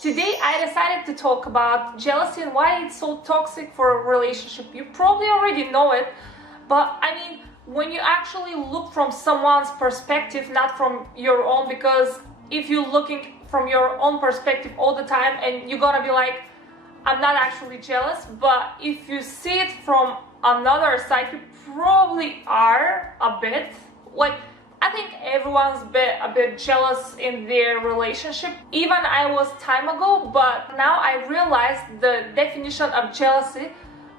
Today I decided to talk about jealousy and why it's so toxic for a relationship. You probably already know it, but I mean, when you actually look from someone's perspective, not from your own, because if you're looking from your own perspective all the time and you're gonna be like, I'm not actually jealous, but if you see it from another side, you probably are a bit. Like, I think everyone's a bit jealous in their relationship. Even I was time ago, but now I realized the definition of jealousy,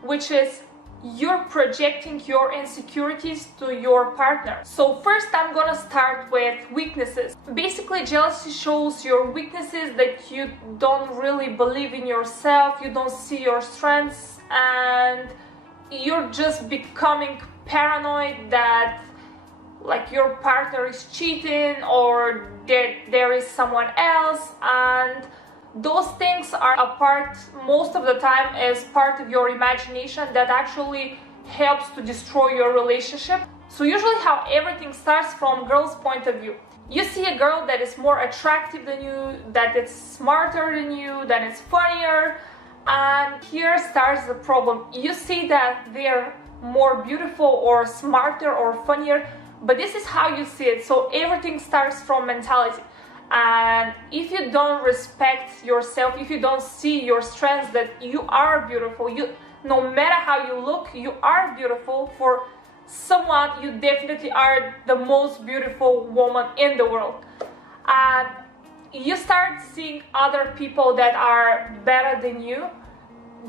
which is you're projecting your insecurities to your partner. So first I'm gonna start with weaknesses. Basically, jealousy shows your weaknesses, that you don't really believe in yourself, you don't see your strengths, and you're just becoming paranoid that like your partner is cheating or there is someone else, and those things are a part, most of the time, as part of your imagination that actually helps to destroy your relationship. So usually how everything starts from girl's point of view. You see a girl that is more attractive than you, that is smarter than you, that is funnier, and here starts the problem. You see that they're more beautiful or smarter or funnier, but this is how you see it. So everything starts from mentality. And if you don't respect yourself, if you don't see your strengths, that you are beautiful, no matter how you look, you are beautiful. For someone, you definitely are the most beautiful woman in the world. And you start seeing other people that are better than you.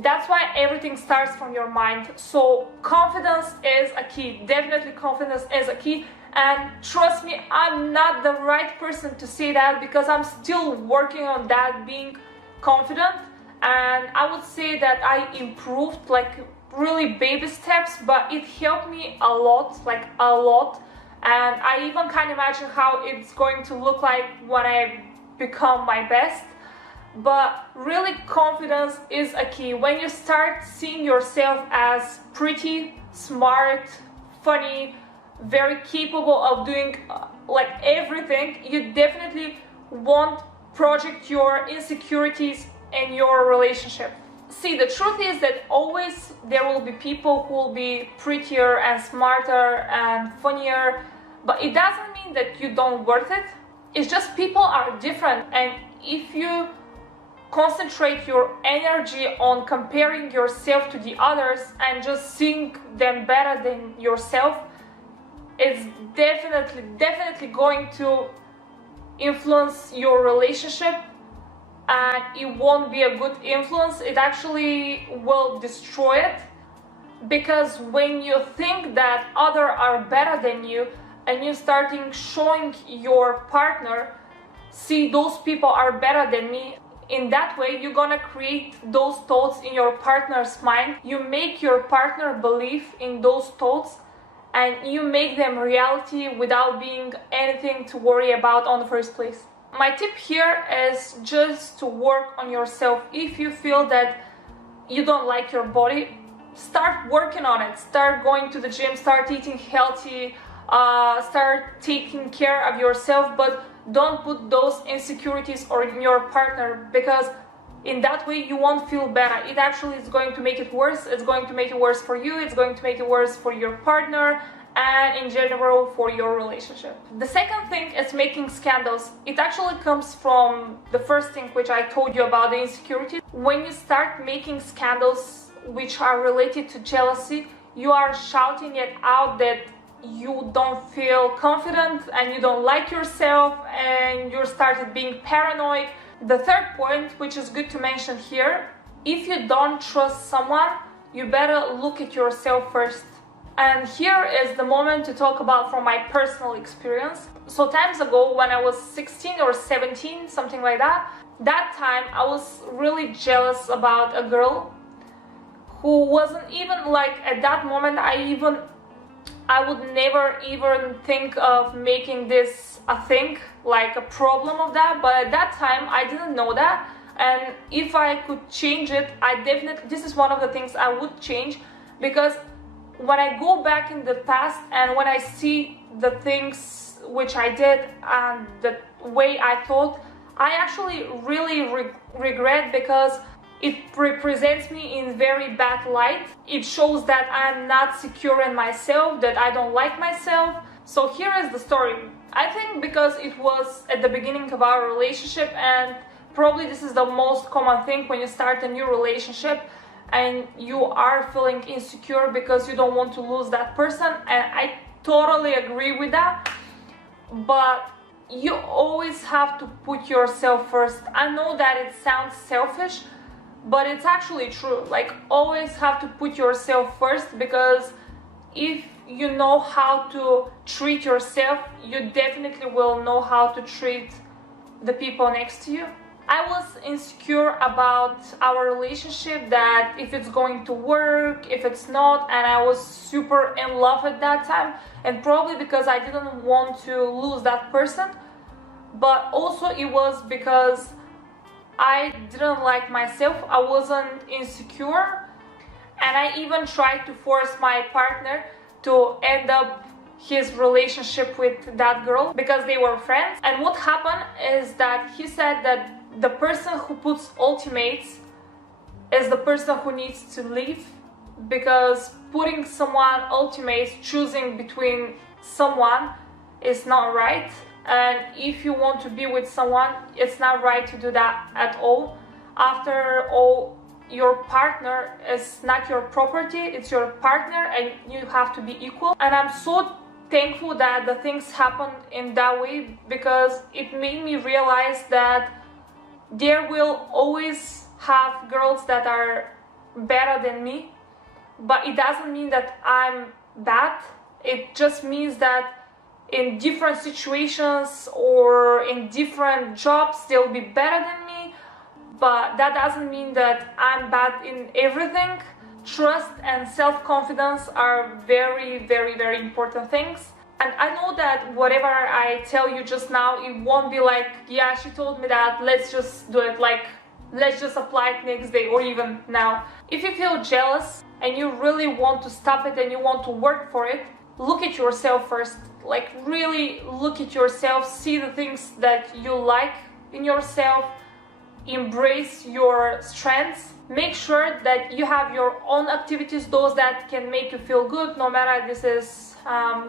That's why everything starts from your mind. So confidence is a key. Definitely confidence is a key. And trust me, I'm not the right person to say that, because I'm still working on that, being confident. And I would say that I improved, like really baby steps, but it helped me a lot, like a lot. And I even can't imagine how it's going to look like when I become my best. But really, confidence is a key. When you start seeing yourself as pretty, smart, funny, very capable of doing like everything, you definitely won't project your insecurities in your relationship. See, the truth is that always there will be people who will be prettier and smarter and funnier, but it doesn't mean that you don't worth it. It's just people are different, and if you concentrate your energy on comparing yourself to the others and just seeing them better than yourself, it's definitely going to influence your relationship, and it won't be a good influence. It actually will destroy it, because when you think that others are better than you and you starting showing your partner, see, those people are better than me, in that way you're gonna create those thoughts in your partner's mind. You make your partner believe in those thoughts, and you make them reality without being anything to worry about on the first place. My tip here is just to work on yourself. If you feel that you don't like your body, start working on it. Start going to the gym, start eating healthy, start taking care of yourself, but don't put those insecurities on your partner, because in that way you won't feel better. It actually is going to make it worse. It's going to make it worse for you, it's going to make it worse for your partner, and in general for your relationship. The second thing is making scandals. It actually comes from the first thing which I told you about, the insecurity. When you start making scandals which are related to jealousy, you are shouting it out that you don't feel confident and you don't like yourself, and you started being paranoid. The third point, which is good to mention here, if you don't trust someone, you better look at yourself first. And here is the moment to talk about from my personal experience. So times ago, when I was 16 or 17, something like that, that time I was really jealous about a girl who wasn't even, like, at that moment I would never even think of making this a thing, like a problem of that. But at that time I didn't know that, and if I could change it, this is one of the things I would change, because when I go back in the past and when I see the things which I did and the way I thought, I actually really regret, because it represents me in very bad light. It shows that I'm not secure in myself, that I don't like myself. So here is the story. I think because it was at the beginning of our relationship, and probably this is the most common thing when you start a new relationship and you are feeling insecure because you don't want to lose that person, and I totally agree with that. But you always have to put yourself first. I know that it sounds selfish, but it's actually true. Like, always have to put yourself first, because if you know how to treat yourself, you definitely will know how to treat the people next to you. I was insecure about our relationship, that if it's going to work, if it's not, and I was super in love at that time, and probably because I didn't want to lose that person, but also it was because I didn't like myself. I wasn't insecure, and I even tried to force my partner to end up his relationship with that girl because they were friends. And what happened is that he said that the person who puts ultimates is the person who needs to leave, because putting someone ultimates, choosing between someone, is not right. And if you want to be with someone, it's not right to do that at all. After all, your partner is not your property, it's your partner, and you have to be equal. And I'm so thankful that the things happened in that way, because it made me realize that there will always have girls that are better than me, but it doesn't mean that I'm bad. It just means that in different situations or in different jobs they'll be better than me, but that doesn't mean that I'm bad in everything. Trust and self-confidence are very, very, very important things. And I know that whatever I tell you just now, it won't be like, yeah, she told me that, let's just do it, like, let's just apply it next day or even now. If you feel jealous and you really want to stop it and you want to work for it, look at yourself first. Like, really look at yourself, see the things that you like in yourself, embrace your strengths. Make sure that you have your own activities, those that can make you feel good, no matter this is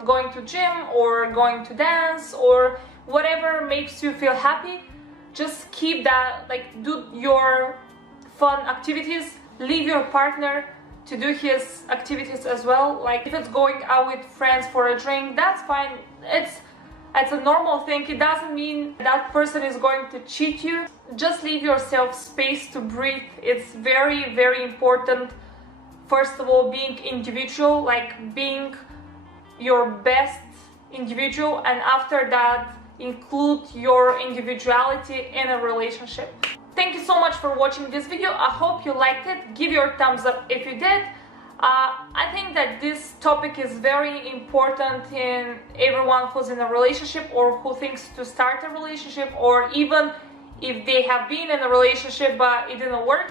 going to gym or going to dance or whatever makes you feel happy. Just keep that, like, do your fun activities. Leave your partner to do his activities as well. Like, if it's going out with friends for a drink, that's fine. It's a normal thing. It doesn't mean that person is going to cheat you. Just leave yourself space to breathe. It's very, very important. First of all, being individual, like being your best individual, and after that include your individuality in a relationship. Thank you so much for watching this video. I hope you liked it. Give your thumbs up if you did. I think that this topic is very important in everyone who's in a relationship or who thinks to start a relationship, or even if they have been in a relationship but it didn't work.